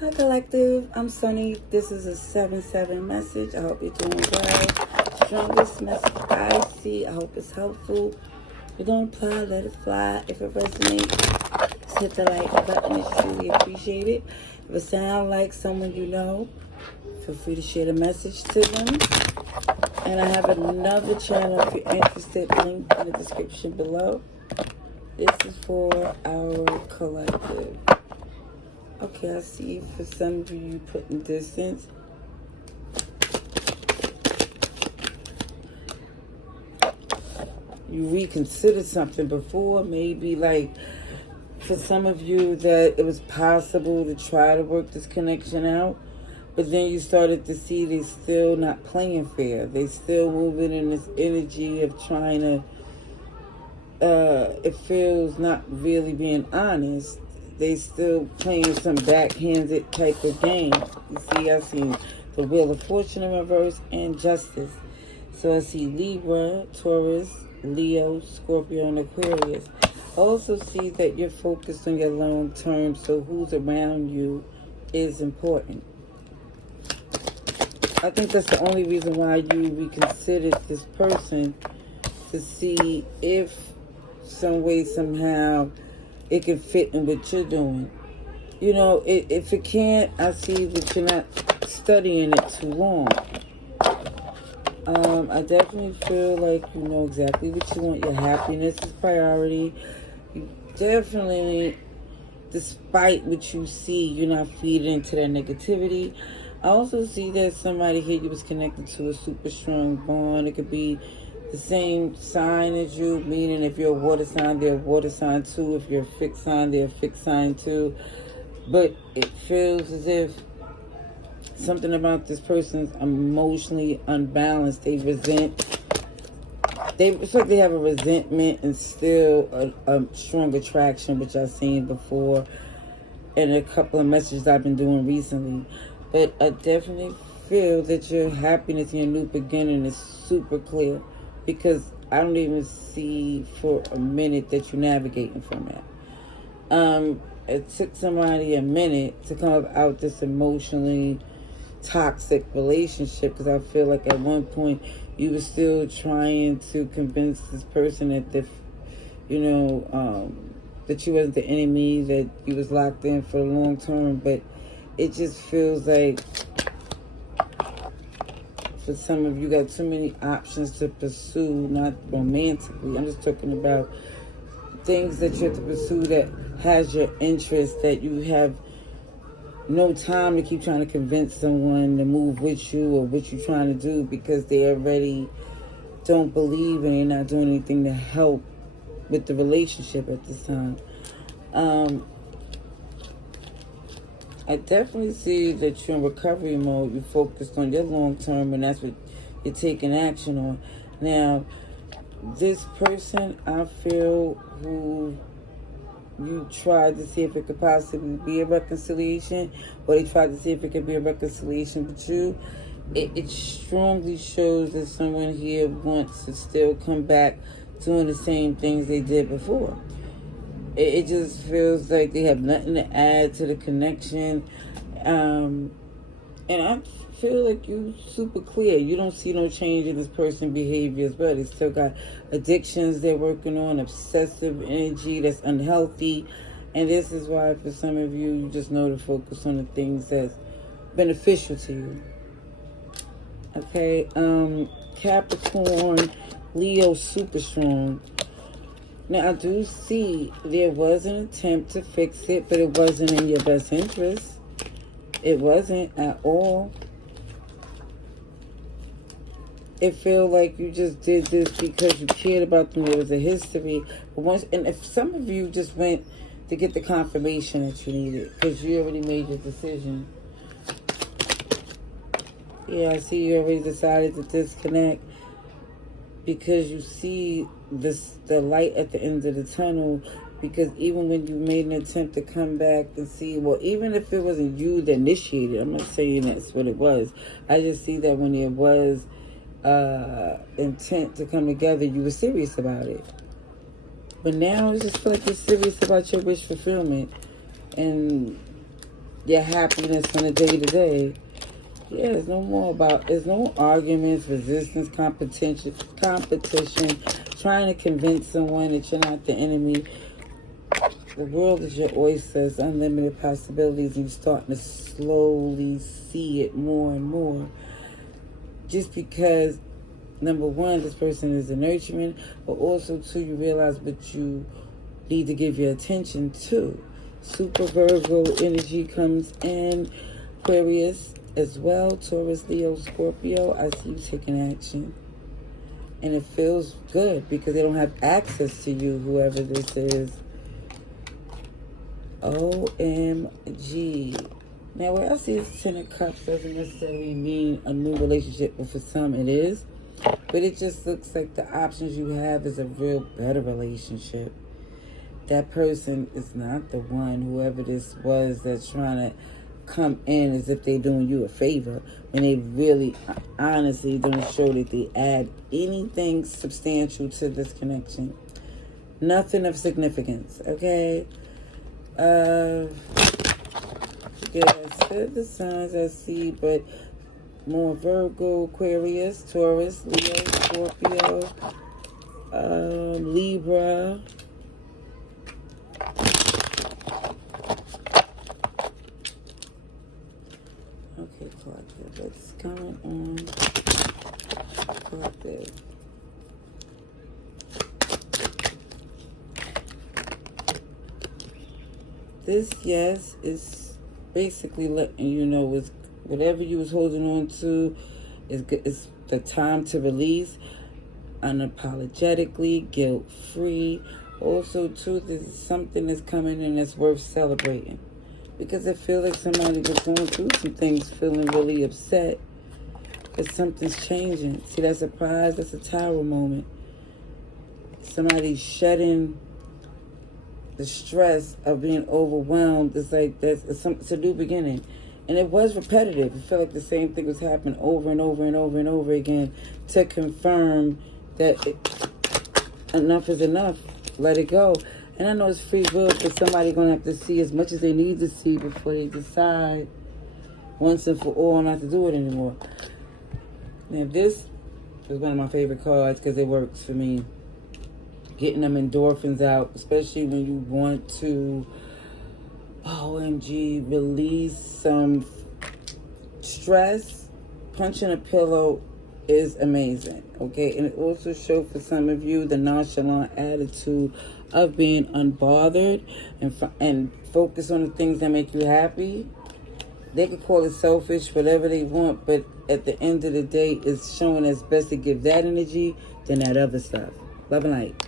Hi Collective, I'm Sunny. This is a 7-7 message. I hope you're doing well. Strongest message I see. I hope it's helpful. If you don't apply, let it fly. If it resonates, just hit the like button. It's truly appreciated. If it sounds like someone you know, feel free to share the message to them. And I have another channel if you're interested, link in the description below. This is for our collective. Okay, I see for some of you putting distance. You reconsidered something before, maybe like for some of you that it was possible to try to work this connection out, but then you started to see they still not playing fair. They still moving in this energy of trying to, it feels not really being honest. They still playing some backhanded type of game. You see, I see the Wheel of Fortune in reverse and Justice. So I see Libra, Taurus, Leo, Scorpio, and Aquarius. I also see that you're focused on your long term, so who's around you is important. I think that's the only reason why you reconsidered this person, to see if some way, somehow, it can fit in what you're doing. You know, if it can't, I see that you're not studying it too long. I definitely feel like you know exactly what you want. Your happiness is priority. You definitely, despite what you see, you're not feeding into that negativity. I also see that somebody here you was connected to a super strong bond. It could be the same sign as you, meaning if you're a water sign, they're a water sign too. If you're a fixed sign, they're a fixed sign too. But it feels as if something about this person's emotionally unbalanced. They resent. It's like they have a resentment and still a strong attraction, which I've seen before in a couple of messages I've been doing recently. But I definitely feel that your happiness and your new beginning is super clear, because I don't even see for a minute that you're navigating from that. It took somebody a minute to come out this emotionally toxic relationship, because I feel like at one point you were still trying to convince this person that that you wasn't the enemy, that you was locked in for the long term. But it just feels like for some of you got too many options to pursue, not romantically. I'm just talking about things that you have to pursue that has your interest, that you have no time to keep trying to convince someone to move with you or what you're trying to do, because they already don't believe and they're not doing anything to help with the relationship at this time. I definitely see that you're in recovery mode. You're focused on your long term, and that's what you're taking action on. Now, this person, I feel, who you tried to see if it could possibly be a reconciliation, or they tried to see if it could be a reconciliation with you, it strongly shows that someone here wants to still come back doing the same things they did before. It just feels like they have nothing to add to the connection. And I feel like you super clear. You don't see no change in this person's behavior as well. They still got addictions they're working on, obsessive energy that's unhealthy. And this is why for some of you, you just know to focus on the things that's beneficial to you. Okay, Capricorn, Leo, super strong. Now, I do see there was an attempt to fix it, but it wasn't in your best interest. It wasn't at all. It felt like you just did this because you cared about them. There was a history. But and if some of you just went to get the confirmation that you needed, because you already made your decision. Yeah, I see you already decided to disconnect, because you see the light at the end of the tunnel. Because even when you made an attempt to come back and see, well, even if it wasn't you that initiated, I'm not saying that's what it was. I just see that when it was intent to come together, you were serious about it. But now I just feel like you're serious about your wish fulfillment. And your happiness on a day-to-day. Yeah, there's no arguments, resistance, competition, trying to convince someone that you're not the enemy. The world is your oyster. It's unlimited possibilities, and you're starting to slowly see it more and more. Just because, number one, this person is a nurturing, but also, two, you realize what you need to give your attention to. Super Virgo energy comes in. Aquarius as well. Taurus, Leo, Scorpio. I see you taking action. And it feels good because they don't have access to you, whoever this is. OMG. Now, where I see this Ten of Cups doesn't necessarily mean a new relationship, but for some it is. But it just looks like the options you have is a real better relationship. That person is not the one, whoever this was, that's trying to come in as if they're doing you a favor, when they really, honestly, don't show that they add anything substantial to this connection. Nothing of significance, okay? Yeah, I said the signs I see, but more Virgo, Aquarius, Taurus, Leo, Scorpio, Libra. Okay, collective. What's going on? Collective. This, yes, is basically letting you know is whatever you was holding on to is good. It's the time to release unapologetically, guilt-free. Also, too, there's something that's coming in that's worth celebrating. Because I feel like somebody was going through some things, feeling really upset. Because something's changing. See, that surprise, that's a tower moment. Somebody's shedding the stress of being overwhelmed. It's like it's a new beginning. And it was repetitive. It felt like the same thing was happening over and over and over and over again to confirm that enough is enough. Let it go. And I know it's free will, but somebody's going to have to see as much as they need to see before they decide once and for all not to do it anymore. Now, this is one of my favorite cards because it works for me. Getting them endorphins out, especially when you want to, OMG, release some stress. Punching a pillow is amazing, okay? And it also shows for some of you the nonchalant attitude of being unbothered and focus on the things that make you happy. They could call it selfish, whatever they want, but at the end of the day, it's showing it's best to give that energy than that other stuff. Love and light.